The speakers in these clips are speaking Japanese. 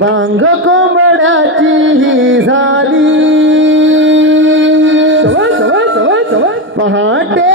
बांग कोंबड्याची झाली. पहाटे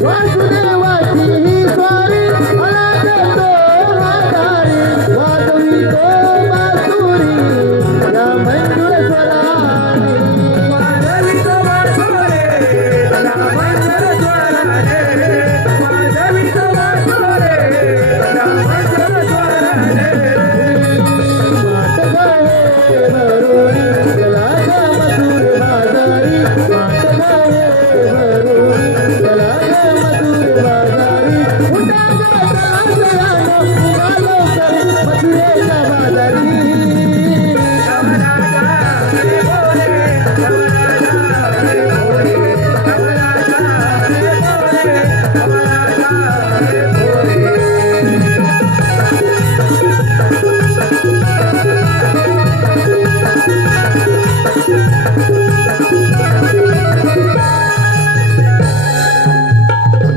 忘れはしない Yeah.